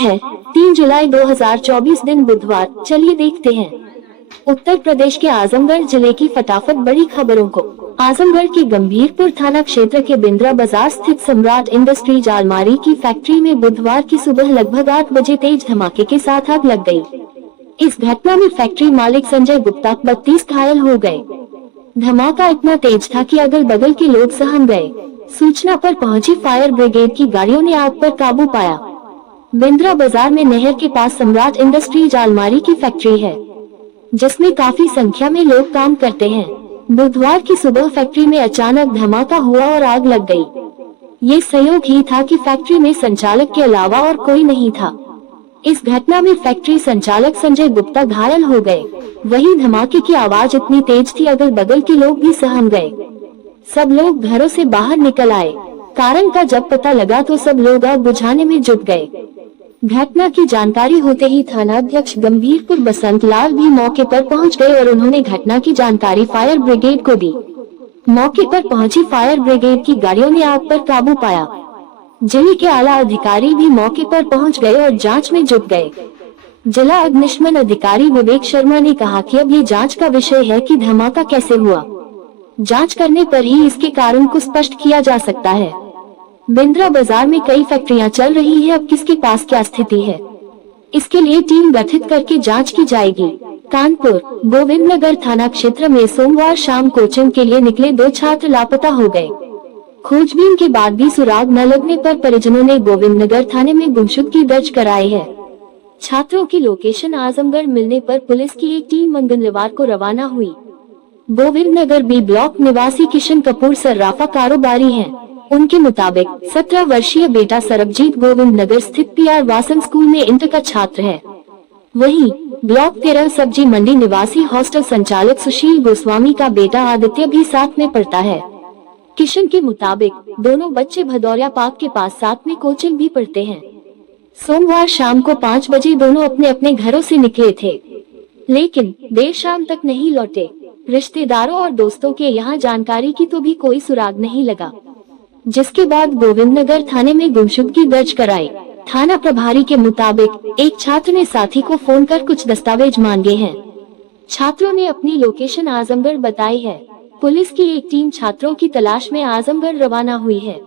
है 3 जुलाई 2024 दिन बुधवार। चलिए देखते हैं उत्तर प्रदेश के आजमगढ़ जिले की फटाफट बड़ी खबरों को। आजमगढ़ के गंभीरपुर थाना क्षेत्र के बिंद्रा बाजार स्थित सम्राट इंडस्ट्रीज अलमारी की फैक्ट्री में बुधवार की सुबह लगभग 8 बजे तेज धमाके के साथ आग लग गई। इस घटना में फैक्ट्री मालिक संजय गुप्ता 32 घायल हो गए। धमाका इतना तेज था कि अगल बगल के लोग सहम गए। सूचना पर पहुंची फायर ब्रिगेड की गाड़ियों ने आग पर काबू पाया। बिंद्रा बाजार में नहर के पास सम्राट इंडस्ट्रीज अलमारी की फैक्ट्री है, जिसमें काफी संख्या में लोग काम करते हैं। बुधवार की सुबह फैक्ट्री में अचानक धमाका हुआ और आग लग गई। ये संयोग ही था कि फैक्ट्री में संचालक के अलावा और कोई नहीं था। इस घटना में फैक्ट्री संचालक संजय गुप्ता घायल हो गए। वहीं धमाके की आवाज इतनी तेज थी, अगल बगल के लोग भी सहम गए। सब लोग घरों से बाहर निकल आए। कारण का जब पता लगा तो सब लोग आग बुझाने में जुट गए। घटना की जानकारी होते ही थानाध्यक्ष गंभीरपुर बसंत लाल भी मौके पर पहुंच गए और उन्होंने घटना की जानकारी फायर ब्रिगेड को दी। मौके पर पहुंची फायर ब्रिगेड की गाड़ियों ने आग पर काबू पाया। जिले के आला अधिकारी भी मौके पर पहुंच गए और जांच में जुट गए। जिला अग्निशमन अधिकारी विवेक शर्मा ने कहा कि अब ये जांच का विषय है कि धमाका कैसे हुआ। जांच करने पर ही इसके कारण को स्पष्ट किया जा सकता है। बिंद्रा बाजार में कई फैक्ट्रियां चल रही है, अब किसके पास क्या स्थिति है, इसके लिए टीम गठित करके जांच की जाएगी। कानपुर गोविंद नगर थाना क्षेत्र में सोमवार शाम कोचिंग के लिए निकले 2 छात्र लापता हो गए। खोजबीन के बाद भी सुराग न लगने पर परिजनों ने गोविंद नगर थाने में गुमशुदगी दर्ज कराई है। छात्रों की लोकेशन आजमगढ़ मिलने पर पुलिस की एक टीम मंगलवार को रवाना हुई। गोविंद नगर बी ब्लॉक निवासी किशन कपूर सर्राफा कारोबारी हैं। उनके मुताबिक 17 वर्षीय बेटा सरबजीत गोविंद नगर स्थित PR वासन स्कूल में इंटर का छात्र है। वहीं ब्लॉक 13 सब्जी मंडी निवासी हॉस्टल संचालक सुशील गोस्वामी का बेटा आदित्य भी साथ में पढ़ता है। किशन के मुताबिक दोनों बच्चे भदौरिया पार्क के पास साथ में कोचिंग भी पढ़ते हैं। सोमवार शाम को 5 बजे दोनों अपने अपने घरों से निकले थे, लेकिन देर शाम तक नहीं लौटे। रिश्तेदारों और दोस्तों के यहाँ जानकारी की तो भी कोई सुराग नहीं लगा, जिसके बाद गोविंद नगर थाने में गुमशुदगी दर्ज कराई। थाना प्रभारी के मुताबिक एक छात्र ने साथी को फोन कर कुछ दस्तावेज मांगे हैं। छात्रों ने अपनी लोकेशन आजमगढ़ बताई है। पुलिस की एक टीम छात्रों की तलाश में आजमगढ़ रवाना हुई है।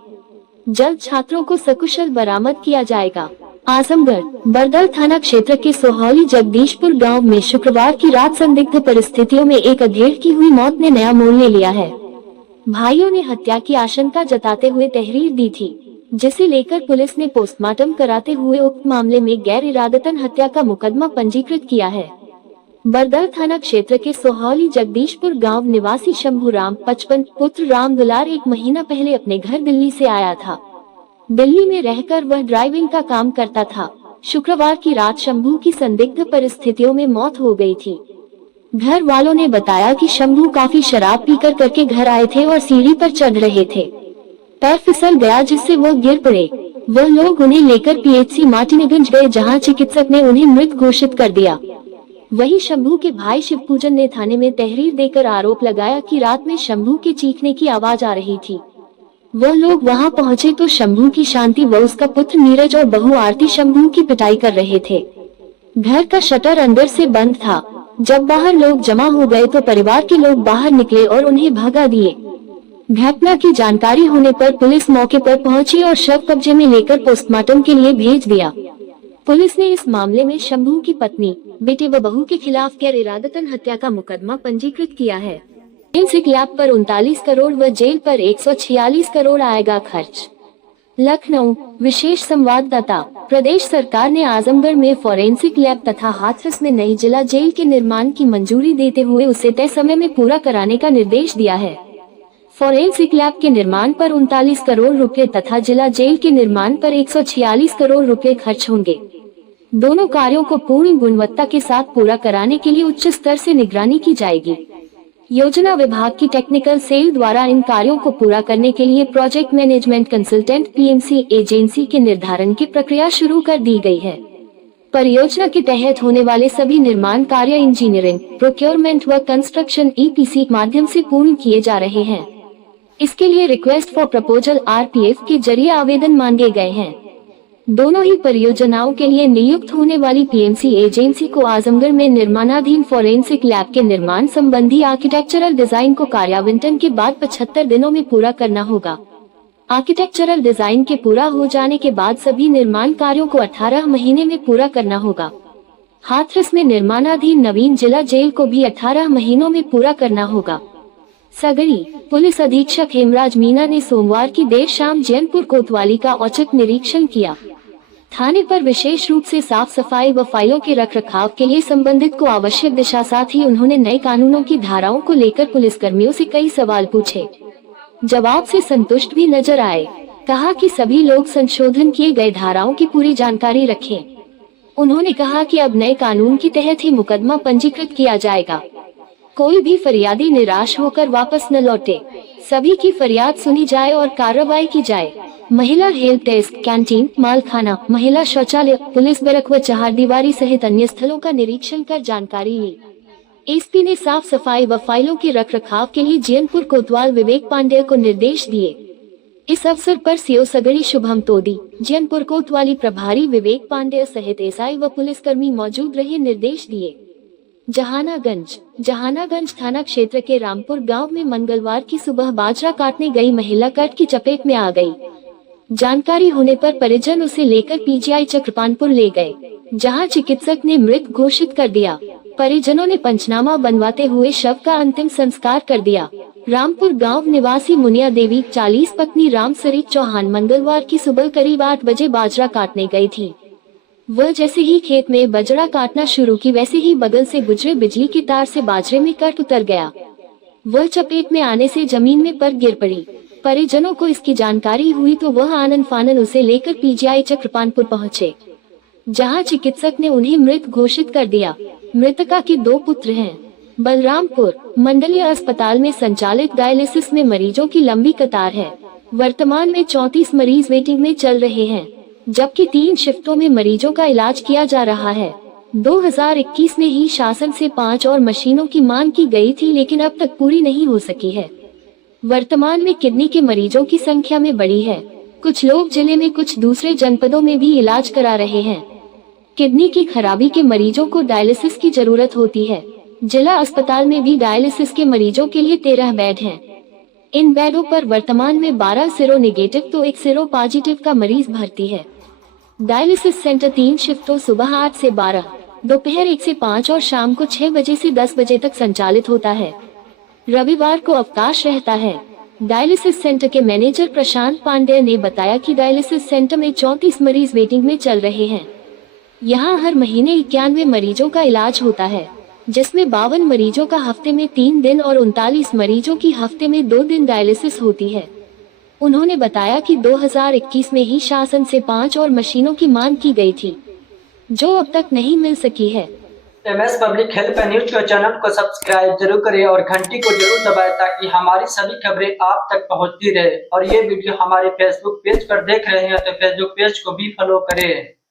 जल्द छात्रों को सकुशल बरामद किया जाएगा। आजमगढ़ बरदल थाना क्षेत्र के सोहौली जगदीशपुर गांव में शुक्रवार की रात संदिग्ध परिस्थितियों में एक अधेड़ की हुई मौत ने नया मोड़ ले लिया है। भाइयों ने हत्या की आशंका जताते हुए तहरीर दी थी, जिसे लेकर पुलिस ने पोस्टमार्टम कराते हुए उक्त मामले में गैर इरादतन हत्या का मुकदमा पंजीकृत किया है। बरदल थाना क्षेत्र के सोहौली जगदीशपुर गांव निवासी शंभूराम 55 पुत्र राम दुलार 1 महीना पहले अपने घर दिल्ली से आया था। दिल्ली में रहकर वह ड्राइविंग का काम करता था। शुक्रवार की रात शंभू की संदिग्ध परिस्थितियों में मौत हो गई थी। घर वालों ने बताया कि शंभू काफी शराब पीकर करके घर आए थे और सीढ़ी पर चढ़ रहे थे। पैर फिसल गया जिससे वो गिर पड़े। वह लोग उन्हें लेकर PHC माटिनीगंज गए, जहां चिकित्सक ने उन्हें मृत घोषित कर दिया। वहीं शंभू के भाई शिवपूजन ने थाने में तहरीर देकर आरोप लगाया कि रात में शंभू के चीखने की आवाज आ रही थी। वह लोग वहां पहुंचे तो शंभू की शांति व उसका पुत्र नीरज और बहू आरती शंभू की पिटाई कर रहे थे। घर का शटर अंदर से बंद था। जब बाहर लोग जमा हो गए तो परिवार के लोग बाहर निकले और उन्हें भगा दिए। घटना की जानकारी होने पर पुलिस मौके पर पहुंची और शव कब्जे में लेकर पोस्टमार्टम के लिए भेज दिया। पुलिस ने इस मामले में शंभू की पत्नी, बेटे व बहू के खिलाफ गैर इरादतन हत्या का मुकदमा पंजीकृत किया है। फोरेंसिक लैब पर 39 करोड़ व जेल पर 146 करोड़ आएगा खर्च। लखनऊ विशेष संवाददाता। प्रदेश सरकार ने आजमगढ़ में फोरेंसिक लैब तथा हाथरस में नई जिला जेल के निर्माण की मंजूरी देते हुए उसे तय समय में पूरा कराने का निर्देश दिया है। फोरेंसिक लैब के निर्माण पर 39 करोड़ रुपए तथा जिला जेल के निर्माण पर 146 करोड़ रुपए खर्च होंगे। दोनों कार्यों को पूर्ण गुणवत्ता के साथ पूरा कराने के लिए उच्च स्तर से निगरानी की जाएगी। योजना विभाग की टेक्निकल सेल द्वारा इन कार्यों को पूरा करने के लिए project management consultant PMC agency के निर्धारण की प्रक्रिया शुरू कर दी गई है। परियोजना के तहत होने वाले सभी निर्माण कार्य इंजीनियरिंग, प्रोक्योरमेंट व कंस्ट्रक्शन EPC माध्यम से पूर्ण किए जा रहे हैं। इसके लिए रिक्वेस्ट फॉर प्रपोजल RPF के जरिए आवेदन मांगे गए हैं। दोनों ही परियोजनाओं के लिए नियुक्त होने वाली पीएमसी एजेंसी को आजमगढ़ में निर्माणाधीन फोरेंसिक लैब के निर्माण संबंधी आर्किटेक्चरल डिजाइन को कार्यान्वयन के बाद 75 दिनों में पूरा करना होगा। आर्किटेक्चरल डिजाइन के पूरा हो जाने के बाद सभी निर्माण कार्यों को 18 महीने में पूरा करना होगा। हाथरस में निर्माणाधीन नवीन जिला जेल को भी 18 महीनों में पूरा करना होगा। सगरी पुलिस अधीक्षक हेमराज मीना ने सोमवार की देर शाम जैनपुर कोतवाली का औचक निरीक्षण किया। थाने पर विशेष रूप से साफ सफाई व फाइलों के रखरखाव के लिए संबंधित को आवश्यक दिशा, साथ ही उन्होंने नए कानूनों की धाराओं को लेकर पुलिसकर्मियों से कई सवाल पूछे। जवाब से संतुष्ट भी नजर आए। कहा कि सभी लोग संशोधन किए गए धाराओं की पूरी जानकारी रखें। उन्होंने कहा कि अब नए कानून के तहत ही मुकदमा पंजीकृत किया जाएगा। कोई भी फरियादी निराश होकर वापस न लौटे। सभी की फरियाद सुनी जाए और कार्रवाई की जाए। महिला हेल्प डेस्क, कैंटीन, मालखाना, महिला शौचालय, पुलिस बैरक व चहारदीवारी सहित अन्य स्थलों का निरीक्षण कर जानकारी ली। एसपी ने साफ सफाई व फाइलों के रखरखाव के लिए जैनपुर कोतवाल विवेक पांडेय को निर्देश दिए। इस अवसर पर सीओ सगड़ी शुभम तोदी, जैनपुर कोतवाली प्रभारी विवेक पांडेय सहित एसआई व पुलिसकर्मी मौजूद रहे। निर्देश दिए। जहानागंज थाना क्षेत्र के रामपुर गांव में मंगलवार की सुबह बाजरा काटने गई महिला कट की चपेट में आ गई। जानकारी होने पर परिजन उसे लेकर पीजीआई चक्रपानपुर ले गए, जहां चिकित्सक ने मृत घोषित कर दिया। परिजनों ने पंचनामा बनवाते हुए शव का अंतिम संस्कार कर दिया। रामपुर गांव निवासी मुनिया देवी 40 पत्नी रामसरित चौहान मंगलवार की सुबह करीब 8 बजे बाजरा काटने गई थी। वह जैसे ही खेत में बाजरा काटना शुरू की, वैसे ही बगल से गुजरे बिजली की तार से बाजरे में कट उतर गया। वह चपेट में आने से जमीन में पर गिर पड़ी। परिजनों को इसकी जानकारी हुई तो वह आनन फानन उसे लेकर पीजीआई चक्रपानपुर पहुंचे, जहां चिकित्सक ने उन्हें मृत घोषित कर दिया। मृतका के 2 पुत्र हैं। बलरामपुर मंडलीय अस्पताल में संचालित डायलिसिस में मरीजों की लंबी कतार है। वर्तमान में 34 मरीज वेटिंग में चल रहे हैं, जबकि 3 शिफ्टों में मरीजों का इलाज किया जा रहा है। 2021 में ही शासन से 5 और मशीनों की मांग की गई थी, लेकिन अब तक पूरी नहीं हो सकी है। वर्तमान में किडनी के मरीजों की संख्या में बढ़ी है। कुछ लोग जिले में, कुछ दूसरे जनपदों में भी इलाज करा रहे हैं। किडनी की खराबी के मरीजों को डायलिसिस की जरूरत होती है। जिला अस्पताल में भी डायलिसिस के मरीजों के लिए 13 बेड हैं। इन बेडों पर वर्तमान में 12 सीरो नेगेटिव तो 1 सीरो पॉजिटिव का मरीज भर्ती है। डायलिसिस सेंटर 3 शिफ्टों सुबह 8 से 12, दोपहर 1 से 5 और शाम को 6 बजे से 10 बजे तक संचालित होता है। रविवार को अवकाश रहता है। डायलिसिस सेंटर के मैनेजर प्रशांत पांडेय ने बताया कि डायलिसिस सेंटर में 34 मरीज वेटिंग में चल रहे हैं। यहाँ हर महीने 91 मरीजों का इलाज होता है, जिसमें 52 मरीजों का हफ्ते में 3 दिन और 39 मरीजों की हफ्ते में 2 दिन डायलिसिस होती है। उन्होंने बताया कि 2021 में ही शासन से 5 और मशीनों की मांग की गई थी, जो अब तक नहीं मिल सकी है। MS पब्लिक हेल्थ न्यूज के चैनल को सब्सक्राइब जरूर करें और घंटी को जरूर दबाएं, ताकि हमारी सभी खबरें आप तक पहुंचती रहे। और ये वीडियो हमारे फेसबुक पेज पर देख रहे हैं तो फेसबुक पेज को भी फॉलो करें।